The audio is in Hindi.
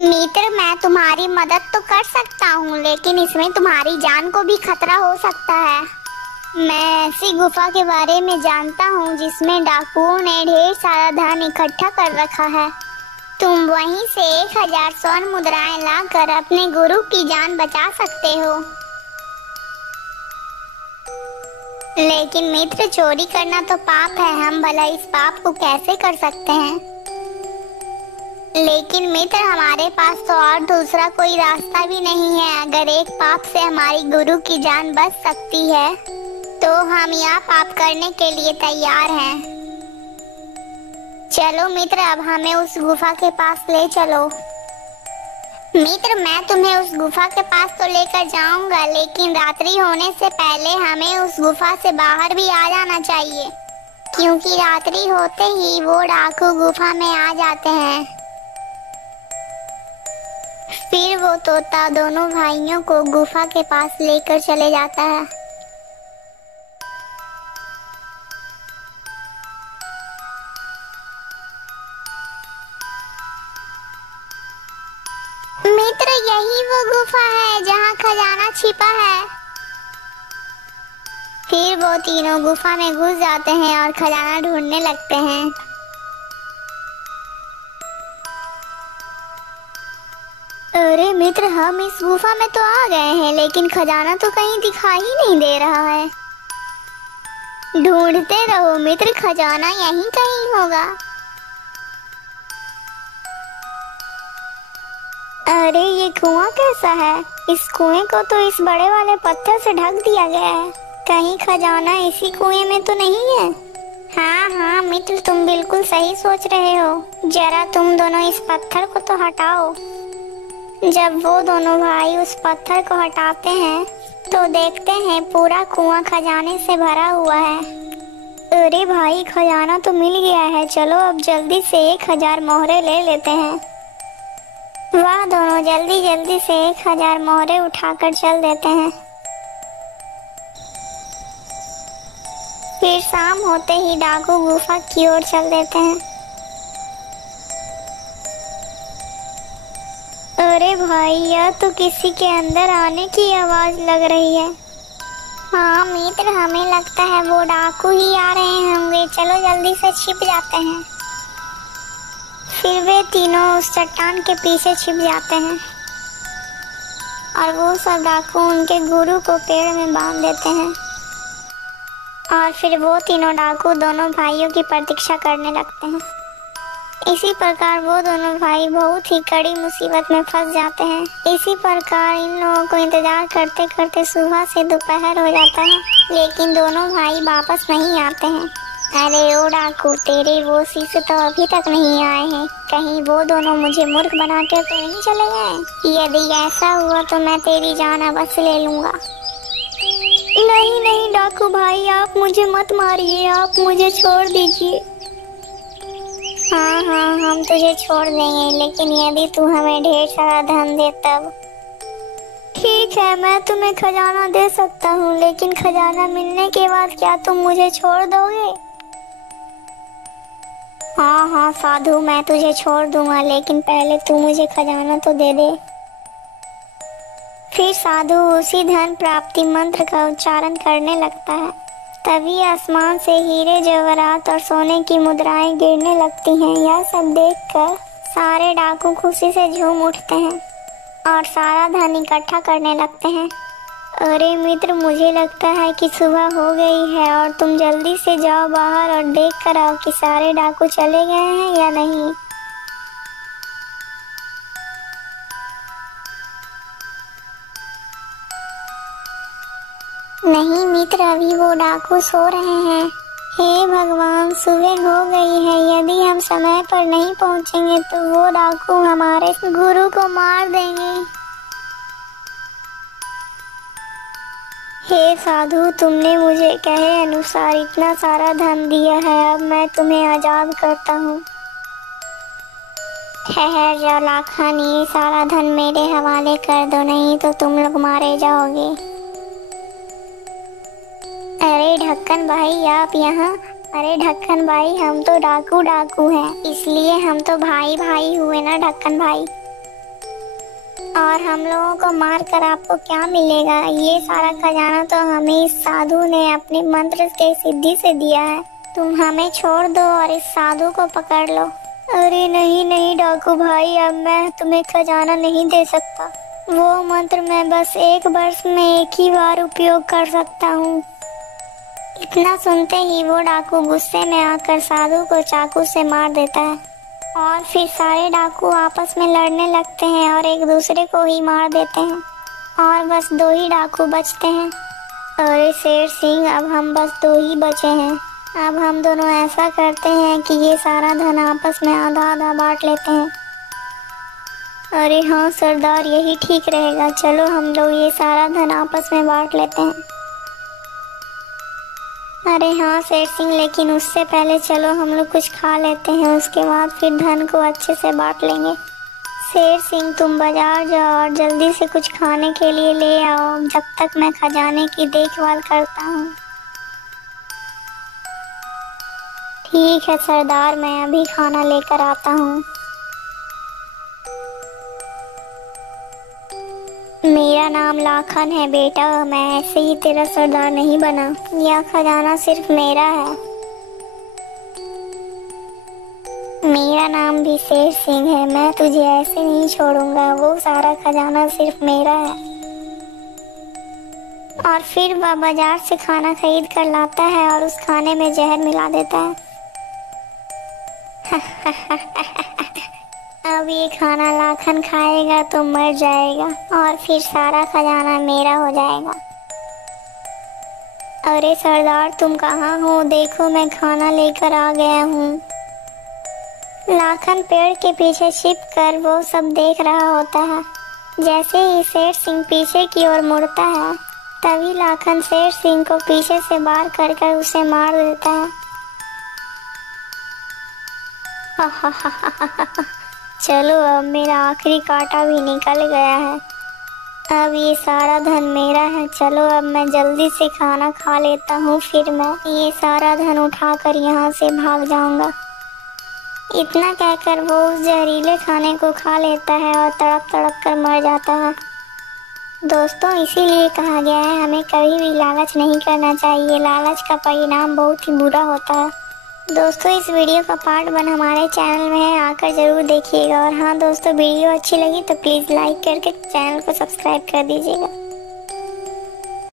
मित्र, मैं तुम्हारी मदद तो कर सकता हूँ, लेकिन इसमें तुम्हारी जान को भी खतरा हो सकता है। मैं ऐसी गुफा के बारे में जानता हूँ जिसमें डाकुओं ने ढेर सारा धन इकट्ठा कर रखा है। तुम वहीं से 1000 स्वर्ण मुद्राएं लाकर अपने गुरु की जान बचा सकते हो। लेकिन मित्र, चोरी करना तो पाप है। हम भला इस पाप को कैसे कर सकते हैं? लेकिन मित्र, हमारे पास तो और दूसरा कोई रास्ता भी नहीं है। अगर एक पाप से हमारी गुरु की जान बच सकती है तो हम यह पाप करने के लिए तैयार हैं। चलो मित्र, अब हमें उस गुफा के पास ले चलो। मित्र, मैं तुम्हें उस गुफा के पास तो लेकर जाऊंगा, लेकिन रात्रि होने से पहले हमें उस गुफा से बाहर भी आ जाना चाहिए, क्योंकि रात्रि होते ही वो डाकू गुफा में आ जाते हैं। फिर वो तोता दोनों भाइयों को गुफा के पास लेकर चले जाता है। मित्र, यही वो गुफा है जहाँ खजाना छिपा है। फिर वो तीनों गुफा में घुस जाते हैं और खजाना ढूंढने लगते हैं। अरे मित्र, हम इस गुफा में तो आ गए हैं, लेकिन खजाना तो कहीं दिखाई नहीं दे रहा है। ढूंढते रहो मित्र, खजाना यहीं कहीं होगा। अरे ये कुआं कैसा है? इस कुएं को तो इस बड़े वाले पत्थर से ढक दिया गया है। कहीं खजाना इसी कुएं में तो नहीं है? हाँ हाँ मित्र, तुम बिल्कुल सही सोच रहे हो। जरा तुम दोनों इस पत्थर को तो हटाओ। जब वो दोनों भाई उस पत्थर को हटाते हैं तो देखते हैं पूरा कुआं खजाने से भरा हुआ है। अरे भाई, खजाना तो मिल गया है। चलो अब जल्दी से 1000 मोहरे ले लेते हैं। वह दोनों जल्दी जल्दी से 1000 मोहरे उठाकर चल देते हैं। फिर शाम होते ही डाकू गुफा की ओर चल देते हैं। अरे भाई, यह तो किसी के अंदर आने की आवाज लग रही है। हाँ मित्र, हमें लगता है वो डाकू ही आ रहे होंगे। चलो जल्दी से छिप जाते हैं। फिर वे तीनों उस चट्टान के पीछे छिप जाते हैं और वो सब डाकू उनके गुरु को पेड़ में बांध देते हैं। और फिर वो तीनों डाकू दोनों भाइयों की प्रतीक्षा करने लगते हैं। इसी प्रकार वो दोनों भाई बहुत ही कड़ी मुसीबत में फंस जाते हैं। इसी प्रकार इन लोगों को इंतजार करते करते सुबह से दोपहर हो जाता है, लेकिन दोनों भाई वापस नहीं आते हैं। अरे ओ डाकू, तेरे वो शिष्य तो अभी तक नहीं आए हैं। कहीं वो दोनों मुझे मूर्ख बना के तो नहीं चले गए? यदि ऐसा हुआ तो मैं तेरी जान अवश्य ले लूंगा। नहीं नहीं डाकू भाई, आप मुझे मत मारिए, आप मुझे छोड़ दीजिए। हाँ हाँ, हम तुझे छोड़ देंगे, लेकिन यदि तू हमें ढेर सारा धन दे तब। ठीक है, मैं तुम्हें खजाना दे सकता हूँ, लेकिन खजाना मिलने के बाद क्या तुम मुझे छोड़ दोगे? हाँ हाँ साधु, मैं तुझे छोड़ दूंगा, लेकिन पहले तू मुझे खजाना तो दे दे। फिर साधु उसी धन प्राप्ति मंत्र का उच्चारण करने लगता है। तभी आसमान से हीरे जवाहरात और सोने की मुद्राएं गिरने लगती हैं। यह सब देखकर सारे डाकू खुशी से झूम उठते हैं और सारा धन इकट्ठा करने लगते हैं। अरे मित्र, मुझे लगता है कि सुबह हो गई है और तुम जल्दी से जाओ बाहर और देख कर आओ कि सारे डाकू चले गए हैं या नहीं। नहीं मित्र, अभी वो डाकू सो रहे हैं। हे भगवान, सुबह हो गई है। यदि हम समय पर नहीं पहुंचेंगे तो वो डाकू हमारे गुरु को मार देंगे। हे साधु, तुमने मुझे कहे अनुसार इतना सारा धन दिया है, अब मैं तुम्हें आजाद करता हूँ। ठहर जाओ लाखान, ये सारा धन मेरे हवाले कर दो, नहीं तो तुम लोग मारे जाओगे। अरे ढक्कन भाई, आप यहाँ? अरे ढक्कन भाई, हम तो डाकू हैं, इसलिए हम तो भाई भाई हुए ना ढक्कन भाई। और हम लोगों को मार कर आपको क्या मिलेगा? ये सारा खजाना तो हमें इस साधु ने अपने मंत्र के सिद्धि से दिया है। तुम हमें छोड़ दो और इस साधु को पकड़ लो। अरे नहीं नहीं डाकू भाई, अब मैं तुम्हें खजाना नहीं दे सकता। वो मंत्र मैं बस एक वर्ष में एक ही बार उपयोग कर सकता हूँ। इतना सुनते ही वो डाकू गुस्से में आकर साधु को चाकू से मार देता है और फिर सारे डाकू आपस में लड़ने लगते हैं और एक दूसरे को ही मार देते हैं और बस 2 ही डाकू बचते हैं। अरे शेर सिंह, अब हम बस 2 ही बचे हैं। अब हम दोनों ऐसा करते हैं कि ये सारा धन आपस में आधा आधा बांट लेते हैं। अरे हाँ सरदार, यही ठीक रहेगा। चलो हम लोग ये सारा धन आपस में बांट लेते हैं। अरे हाँ शेर सिंह, लेकिन उससे पहले चलो हम लोग कुछ खा लेते हैं, उसके बाद फिर धन को अच्छे से बांट लेंगे। शेर सिंह, तुम बाजार जाओ और जल्दी से कुछ खाने के लिए ले आओ, जब तक मैं खजाने की देखभाल करता हूँ। ठीक है सरदार, मैं अभी खाना लेकर आता हूँ। मेरा नाम लाखन है बेटा, मैं ऐसे ही तेरा सरदार नहीं बना। यह खजाना सिर्फ मेरा है। मेरा नाम भी शेर सिंह है, मैं तुझे ऐसे नहीं छोड़ूंगा। वो सारा खजाना सिर्फ मेरा है। और फिर वह बाजार से खाना खरीद कर लाता है और उस खाने में जहर मिला देता है। अब ये खाना लाखन खाएगा तो मर जाएगा और फिर सारा खजाना मेरा हो जाएगा। अरे सरदार, तुम कहाँ हो? देखो मैं खाना लेकर आ गया हूँ। लाखन पेड़ के पीछे छिप कर वो सब देख रहा होता है। जैसे ही शेर सिंह पीछे की ओर मुड़ता है, तभी लाखन शेर सिंह को पीछे से वार कर कर उसे मार देता है। चलो, अब मेरा आखिरी कांटा भी निकल गया है। अब ये सारा धन मेरा है। चलो अब मैं जल्दी से खाना खा लेता हूँ, फिर मैं ये सारा धन उठाकर यहाँ से भाग जाऊँगा। इतना कहकर वो उस जहरीले खाने को खा लेता है और तड़प तड़प कर मर जाता है। दोस्तों, इसीलिए कहा गया है हमें कभी भी लालच नहीं करना चाहिए। लालच का परिणाम बहुत ही बुरा होता है। दोस्तों, इस वीडियो का पार्ट 1 हमारे चैनल में है, आकर जरूर देखिएगा। और हाँ दोस्तों, वीडियो अच्छी लगी तो प्लीज़ लाइक करके चैनल को सब्सक्राइब कर दीजिएगा।